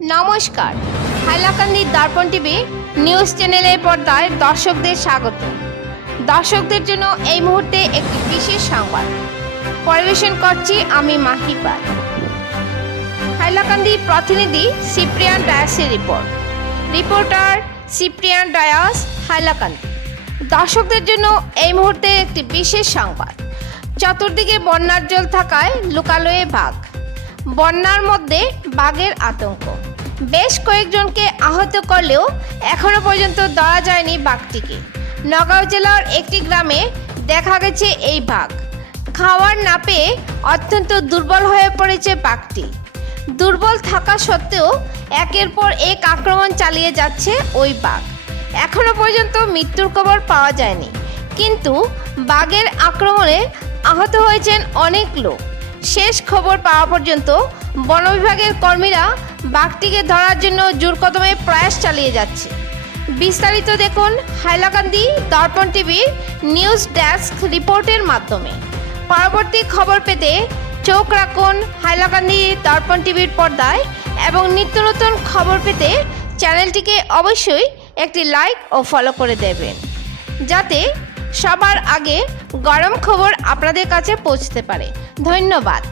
নমস্কার, হাইলাকান্দি দর্পণ TV news চ্যানেলের পর্দায় দর্শকদের স্বাগত। দর্শকদের জন্য এই মুহূর্তে একটি বিশেষ সংবাদ পরিবেশন করছি আমি মাহিপাল। হাইলাকান্দি প্রতিনিধি সিপ্রিয়ান ডায়াসের রিপোর্টার সিপ্রিয়ান ডায়াস, হাইলাকান্দি। দর্শকদের জন্য এই মুহূর্তে একটি বিশেষ সংবাদ। চতুর্দিকে বন্যার জল থাকায় লোকালয়ে বাঘ। বন্যার মধ্যে বাঘের আতঙ্ক, বেশ কয়েকজনকে আহত করলেও এখনো পর্যন্ত ধরা যায়নি বাঘটিকে। নগাঁও জেলার একটি গ্রামে দেখা গেছে এই বাঘ। খাওয়ার না পেয়ে অত্যন্ত দুর্বল হয়ে পড়েছে বাঘটি। দুর্বল থাকা সত্ত্বেও একের পর এক আক্রমণ চালিয়ে যাচ্ছে ওই বাঘ। এখনো পর্যন্ত মৃত্যুর খবর পাওয়া যায়নি, কিন্তু বাঘের আক্রমণে আহত হয়েছেন অনেক লোক। শেষ খবর পাওয়া পর্যন্ত বন বিভাগের কর্মীরা বাঘটিকে ধরার জন্য জোর কদমে প্রয়াস চালিয়ে যাচ্ছে। বিস্তারিত দেখুন হাইলাকান্দি দর্পণ টিভির নিউজ ডেস্ক রিপোর্টের মাধ্যমে। পরবর্তী খবর পেতে চোখ রাখুন হাইলাকান্দি দর্পণ টিভির পর্দায় এবং নিত্য নতুন খবর পেতে চ্যানেলটিকে অবশ্যই একটি লাইক ও ফলো করে দেবেন, যাতে সবার আগে গরম খবর আপনাদের কাছে পৌঁছতে পারে। ধন্যবাদ।